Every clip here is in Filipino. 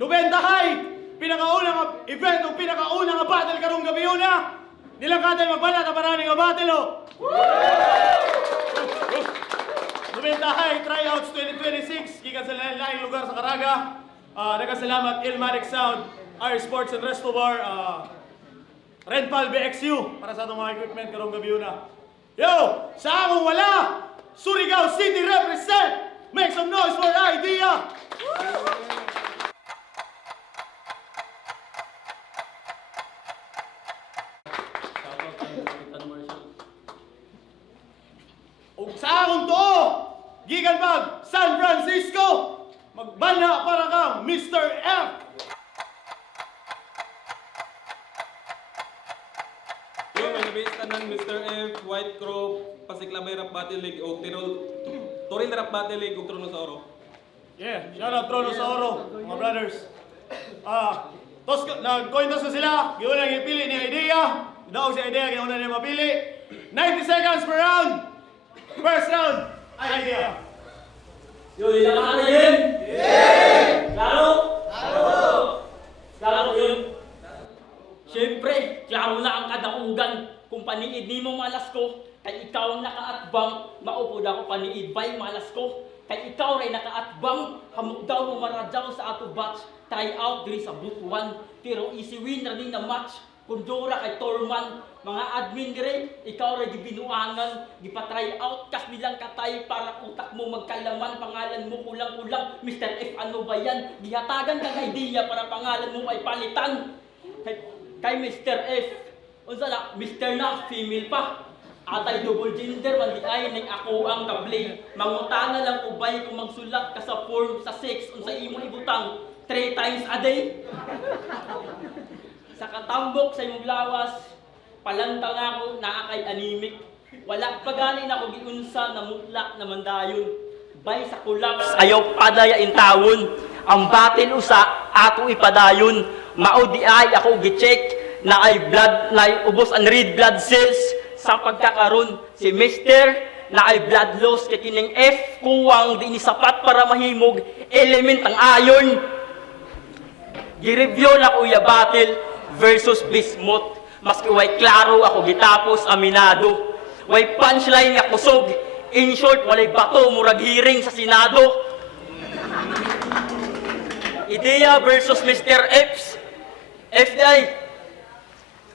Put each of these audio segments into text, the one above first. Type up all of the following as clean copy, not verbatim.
90 high! Pinakaunang event o pinakaunang battle karong gabi yun na! Nilang katay magbalat ang maraming battle o! 90 high tryouts 2026 gikan sa lain lugar sa Caraga. Nagkasalamat Ilmatic Sound, R Sports and Resto Bar, Renpal BXU para sa atong mga equipment karong gabi yun na. Yo! Sa akong wala! Surigao City represent! Make some noise for Idea! Ug sa akong to, gikan bag San Francisco, magbana para kang Mr. F. Yo, may nabis tanan Mr. F, White Crow, Pasiklabay Rap Battle League o Turin Rap Battle League o Trono sa Oro. Yeah, shout out Trono sa Oro, mga brothers. Tos nag-coin toss na sila, giwala nang ipili ni Idea. Daw si Idea giwala niya mapili. 90 seconds per round. First round, Idea. Yo, di na ano yun? Yeah! Klaro? Klaro! Klaro yun? Siyempre, klaro na ang kadaungan. Kung paniid ni mo malas ko, kay ikaw ang nakaatbang, maupod ako paniid ba'y malas ko. Kay ikaw rin nakaatbang, hamok daw mo maradyaw sa ato batch. Try out diri sa booth 1, pero easy winner din na match. Kundura kay Torman, mga admin dire, ikaw rin gibinuangan, gipatry out, kas nilang katay para utak mo magkalaman, pangalan mo kulang-kulang, Mr. F ano ba yan? Gihatagan kang idea para pangalan mo ay palitan. Kay Mr. F, unsa na, Mr. na, female pa. Atay double gender, man di ay ning ako ang kablay. Mangutana lang ubay kung magsulat ka sa form sa 6, unsa imo ibutang 3 times a day. Sa katambok sa imong lawas, palantang ako naakay anemic. Wala pa ganin ako giunsa na mutlak na mandayon. Bay sa collapse ayaw padaya in tawon. Ang battle usa ato ipadayon. Mao di ay ako gi-check na ay blood na ay ubos ang red blood cells sa pagkakaron. Si Mr. na ay blood loss kay kining F kuwang di ni sapat para mahimog element ang iron. Gi-review na kuya battle versus Bismuth. Maski way klaro ako gitapos aminado. Way punchline nga kusog. In short, walay bato murag hearing sa Senado. Idea versus Mr. Epps. FDI.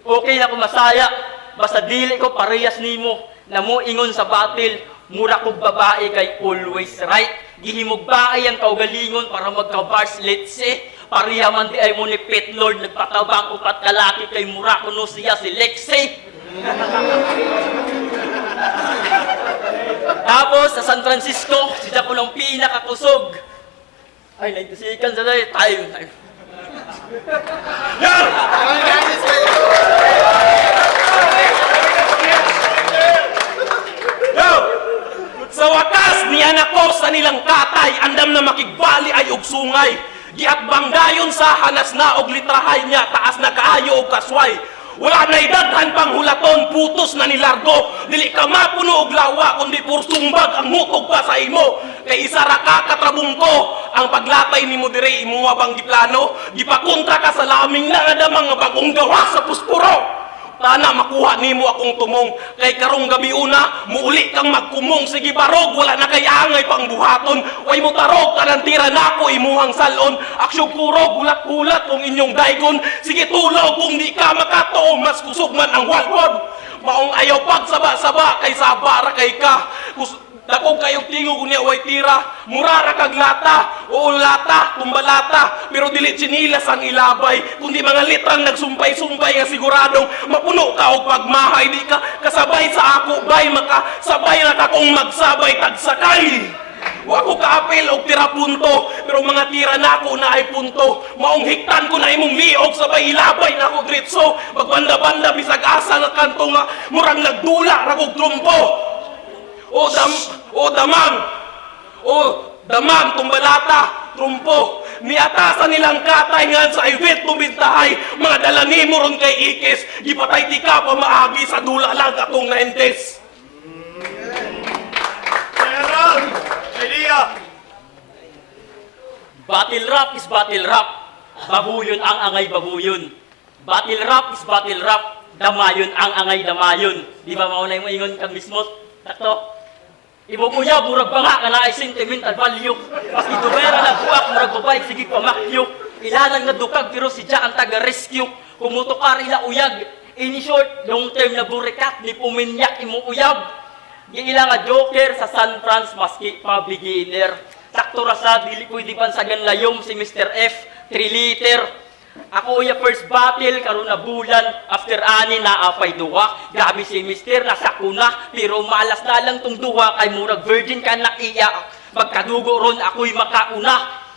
Okay na ko masaya. Basta dili ko parehas nimo. Na mo ingon sa battle. Mura kong babae kay always right. Gihimog baay ang kaugalingon para magka-bars let's say. Pariyaman di ay mo ni Pit Lord, nagpatabang upat kalaki kay mura kuno siya si Lexi. Tapos sa San Francisco, siya ko ng pinakakusog. Ay, 90 seconds na tayo. Time. Yeah! Sa wakas, niyanak ko sa nilang katay, andam na makigbali ay ugsungay. Giatbang dayon sa hanas na og litrahay niya, taas na kaayo og kasway. Wala na'y daghan pang hulaton, putos na nilargo. Dili ka mapuno og lawa, kundi pur sumbag ang mutog pa sa imo. Kay isa ra ka katrabong ko, ang paglatay ni mo dire imuha bang giplano. Gipakontra ka sa laming na nga mga bagong gawa sa puspuro. Tana makuha nimo akong tumong, kay karong gabi una, muuli kang magkumong. Sige barog, wala na kay angay pang buhaton. Way mo tarog, kanantira na ako imuhang salon. Aksyon kurog, gulat-gulat kung inyong daygon. Sige tulog, kung di ka makato, mas kusog man ang walwod. Maong ayaw pagsaba-saba, kay sabara kay ka. Dako kayong tingo kung niya way tira, murara kag lata, o lata, tumbalata, pero dili chinilas ang ilabay, kundi mga litrang nagsumpay-sumpay nga siguradong mapuno ka o pagmahay, di ka kasabay sa ako, bay, makasabay na kakong magsabay, tagsakay. Wa ko kaapil og tira punto, pero mga tira na ako na ay punto. Maong hiktan ko na imong liog sabay ilabay na ako gritso. Magbanda-banda bisag asa nga kanto nga murang nagdula ra kog trumpo. Damang, tumbalata, trumpo. Niatasan nilang katay nga sa ibit tumintahay. Mga dalani mo ron kay Ikis. Gipatay ti ka pa maagi sa dula lang atong naentes. Idea! Battle rap is battle rap. Babuyon ang angay babuyon. Battle rap is battle rap. Damayon ang angay damayon. Di ba maunay mo ingon kang mismo? Takto. Ibubuya, murag ba nga ka na ay sentimental value. Mas itubera na buwak, murag babae, sige pamakyo. Ilalang na dukag, pero si Jack ang taga-rescue. Kumutukar ila uyag. In short, long term na burikat, ni puminyak imuuyab. Giila nga joker sa San Franz, maski pa beginner. Sakto rasa, dili pwede bansagan layom si Mr. F, 3 liter. Ako uya first battle, karon na bulan, after ani na apay duwa. Grabe si Mr. nasa kuna, pero malas na lang tong duwa, kay murag virgin ka na iya. Magkadugo ron ako'y makauna.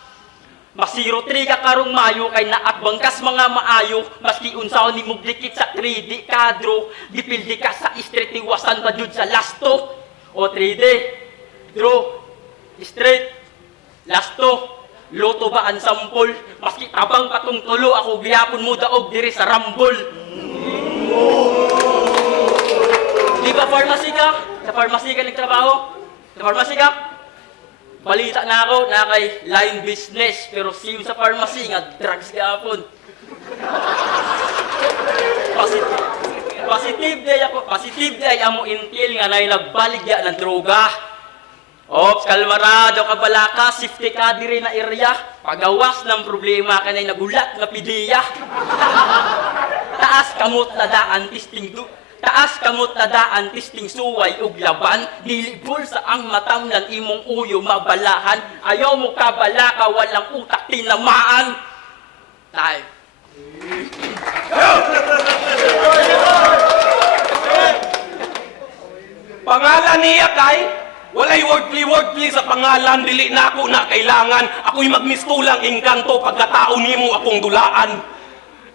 Masiro 3 ka karong mayo, kay naat bangkas mga maayo. Maski unsaon ni mugdikit sa 3D kadro, dipildi ka sa street, iwasan pa jud sa lasto. O 3D, draw, straight, lasto. Loto ba ang sampol? Maski tabang patong tulo, ako gihapon mo daog diri sa rambol. Di ba pharmacy ka? Sa pharmacy ka nagtrabaho? Sa pharmacy ka? Balita na ako na kay line business, pero sim sa pharmacy nga drugs gihapon. Positive day amo intil nga nay nagbaligya ng droga. Ops, kalmarado ka balaka, safety ka diri na area. Pagawas ng problema ka na'y nagulat na pidiya. Taas kamot na daan tisting suway ug laban. Dilibol sa ang matam ng imong uyo mabalahan. Ayaw mo ka balaka, walang utak tinamaan. Time. Pangalan niya kay walay wordplay sa pangalan, dili na ako na kailangan. Ako'y magmistulang engkanto, pagkatao nimo akong dulaan.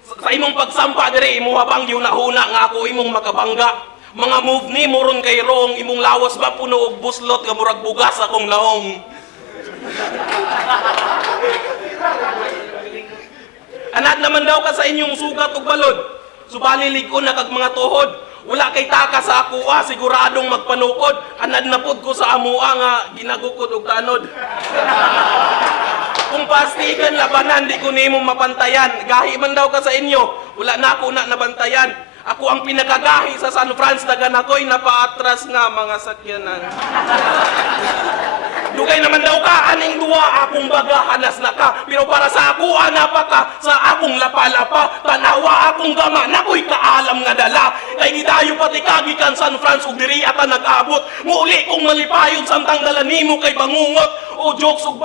Sa imong pagsampa dire, imo habang yung nahuna nga ako imong makabangga. Mga move ni mo ron kay wrong, imong lawas ba puno og buslot nga murag bugas akong naong. Anad naman daw ka sa inyong sugat ug balod. Subali ligon na kag mga tuhod. Wala kay taka sa ako, siguradong magpanukod. Anad na pod ko sa amua nga ginagukod og tanod. Kung pastigan labanan, di ko nimo mapantayan. Gahi man daw ka sa inyo, wala na ako na nabantayan. Ako ang pinakagahi sa San Franz, dagan ako'y napaatras nga mga sakyanan. Dugay naman daw ka, aning duwa, akong baga, hanas na ka. Pero para sa ako, anapa ka, sa akong lapa-lapa. Tanawa akong gama, nako'y kaalam nga dala. Kay gidayo pati kagikan San Franz, ug diri ata nag-abot. Muli kong malipayon, samtang dala nimo kay bangungot. O jokes ug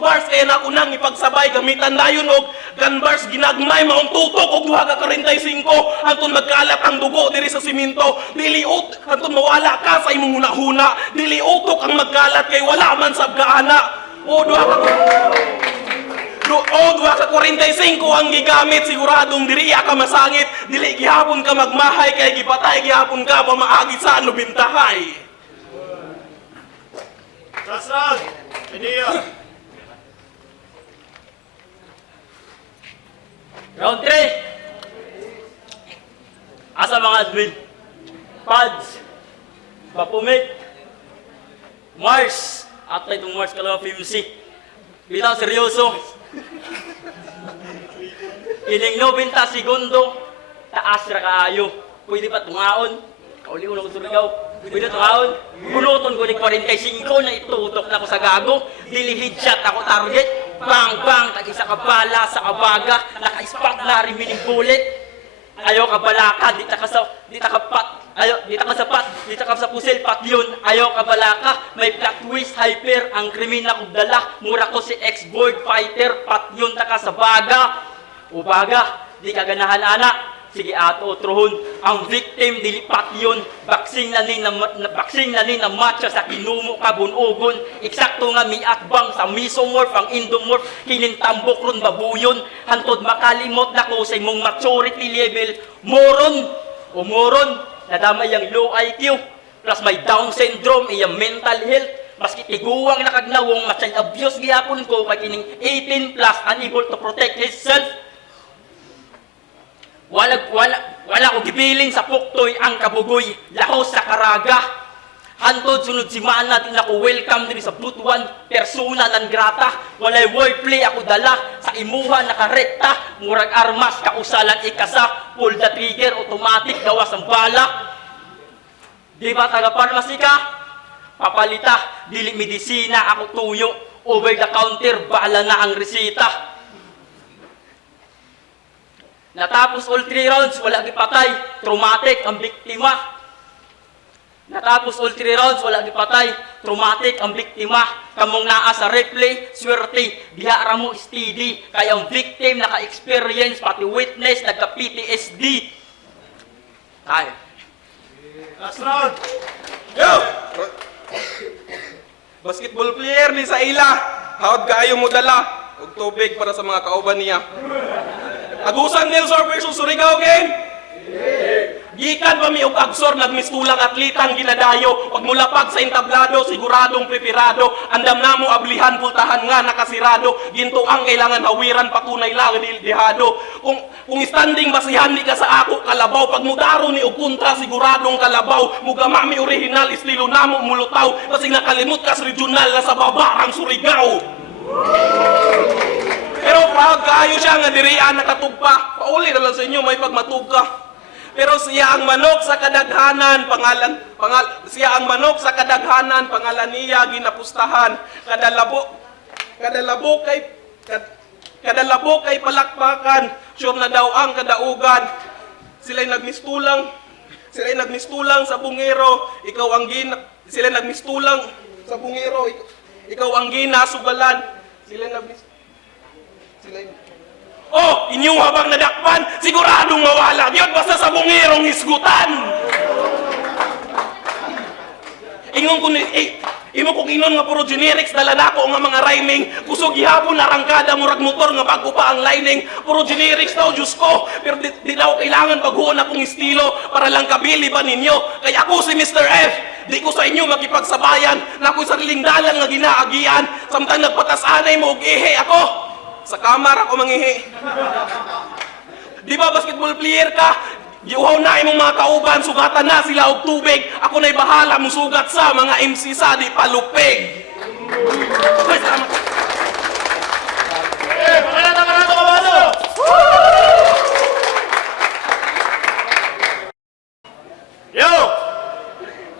bars, kaya na ako nang ipagsabay, gamitan dayon og gunbars, ginagmay, maong tutok, og duha ka 45. Anton magkalat ang dugo diri sa siminto. Diliot, anton mawala ka sa imong hunahuna. Diliutok ang magkalat, kay wala man sa gaana. O duha ka 45 ang gigamit, siguradong diri ka masangit. Dili gihapon ka magmahay, kay gipatay gihapon ka pamaagi sa ano bintahay. Last round. Idea. Round 3. Asa mga admin? Pads. Bapumit. Mars. Ato itong Mars kalawa PMC. Bitaw seryoso. Kining 90 segundo. Taas ra kaayo. Pwede pa tungaon. Kauli ulo ko turigaw. Pwede tungaon. Bunuton ko ni 45 na itutok na ako sa gago. Dili headshot ako target. Bang bang, tag-isa ka bala sa kabaga. Naka-spot na remaining bullet. Ayaw ka balaka, di ta ka sa pusil pat yun. Ayaw ka balaka, may plot twist hyper. Ang kriminal kong dala, mura ko si ex-board fighter. Pat yun ta ka sa baga. O baga, di ka ganahan anak. Sige ato trohon, ang victim dilipat yun. Baksing na ni na matcha sa kinumo kabunogon. Eksakto nga miatbang sa mesomorph ang endomorph. Hinintambok ron babuyon. Hantod makalimot na ko sa imong maturity level. Moron, nadamay ang low IQ. Plus may Down syndrome, iyang mental health. Maski tiguwang nakagnawong matchay abuse gihapon ko kay kining 18 plus unable to protect himself. Wala ko gipiling sa puktoy ang kabugoy, lahos sa karaga. Hantod sunod si Mana, din ako welcome din sa Butuan, persona nan grata. Walay wordplay ako dala, sa imuha nakarekta, murag armas, kausalan ikasa, pull the trigger, automatic, gawas ang bala. Di ba taga-pharmacy ka? Papalita, dili medisina, ako tuyo, over the counter, bala na ang resita. Natapos all 3 rounds, wala gipatay, traumatic ang biktima. Natapos all 3 rounds, wala gipatay, traumatic ang biktima. Kamong naa sa replay, swerte, diha mo steady. Kaya ang victim naka-experience, pati witness, nagka-PTSD. Kaya. Last round. Yo! Basketball player ni sa ila. Hawad kaayo mo dala. Og tubig para sa mga kauban niya. Agusan Nelsor versus Surigao game. Gikan pa mi og agsor nagmistulang atlitang ginadayo. Pag mulapag sa entablado, siguradong prepirado. Andam namo ablihan pultahan nga nakasirado. Ginto ang kailangan hawiran patunay lang dihado. Kung standing basihan ni ka sa ako kalabaw, pag mudaro ni og kontra siguradong kalabaw. Mugama mi original estilo namo mulutaw. Basig nakalimot ka sa regional na sa babarang Surigao. Pero proud kaayo siya nga dirian nakatugpa. Pauli na lang sa inyo may pagmatugka. Pero siya ang manok sa kadaghanan, siya ang manok sa kadaghanan, pangalan niya ginapustahan. Kadalabo kay palakpakan, sure na daw ang kadaugan. Sila'y nagmistulang sa bungero, sila'y nagmistulang sa bungero, ikaw ang ginasugalan. Oh, inyong habang nadakpan, siguradong mawala yun basta sa bungirong hisgutan. Ingon ko imo kong inon nga puro generics dala nako nga mga rhyming. Kusog gihapon arangkada murag motor nga bago pa ang lining. Puro generics daw Diyos ko, pero di daw kailangan paghuon akong estilo para lang kabili ba ninyo. Kaya ako si Mr. F. Di ko sa inyo makipagsabayan na ako'y sariling dalang nga ginaagian. Samtang nagpatasanay mo og ihe ako. Sa kamar ako mangihi. Di ba basketball player ka? Giuhaw na imong mga kauban, sugatan na sila og tubig. Ako na'y bahala mo sugat sa mga MC sa di palupig. Ay, salamat. Makarado, kabado! Yo!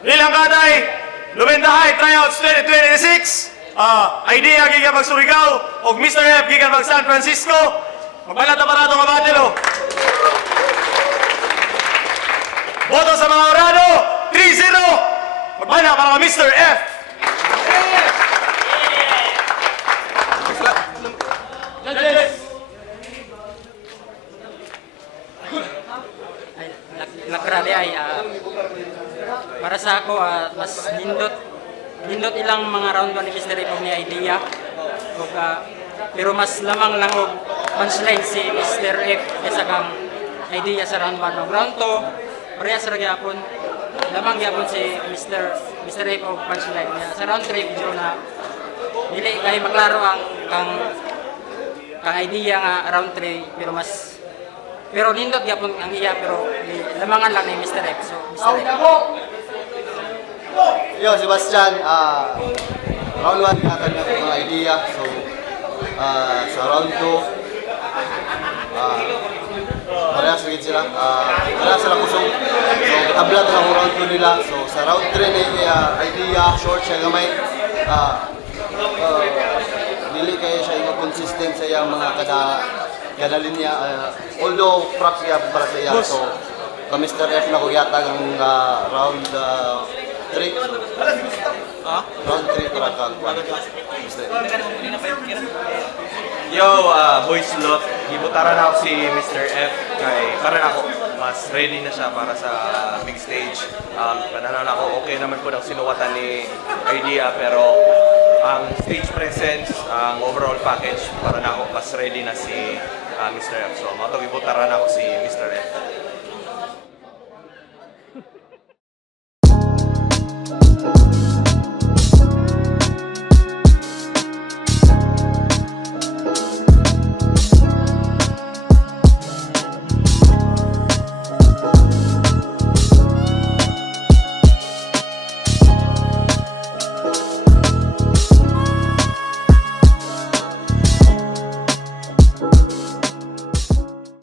Ilang katay, Lumentahay Tryouts 2026. Idea gikan mag Surigao og Mr. F gikan mag San Francisco. Magbalata parado nga batelo. Boto sa mga orado, 3-0. Magbana para mga Mr. F. Judges. Nakrali ay para sa ako mas nindot ilang mga round ko ni Mr. Ipong ni idea og, pero mas lamang lang og punchline si Mr. F kaysa kang idea sa round 1 og round 2 parehas ra gyapon lamang gyapon si Mr. F og punchline niya sa round 3 medyo na dili kay maklaro ang kang idea nga round 3 pero nindot gyapon ang iya pero lamangan lang ni Mr. F so Mr. F. Yo, Sebastian, round 1 natag na mga idea. So, sa round 2, parehas rin sila. Parehas sila kusog. So, katablat na ang round 2 nila. So, sa round 3 na idea, short siya gamay. Dili kayo siya yung consistent sa iyang mga kada linya. Although, props siya para sa iya. So, Mr. F na ko yatag ang round 3. Round 3 para kang Yo, boys lot, gibutaran ako si Mr. F kay karon ako mas ready na siya para sa big stage. Pananon ako okay naman ko ng sinuwatan ni idea pero ang stage presence, ang overall package para na ako mas ready na si Mr. F. So, matog gibutaran ako si Mr. F.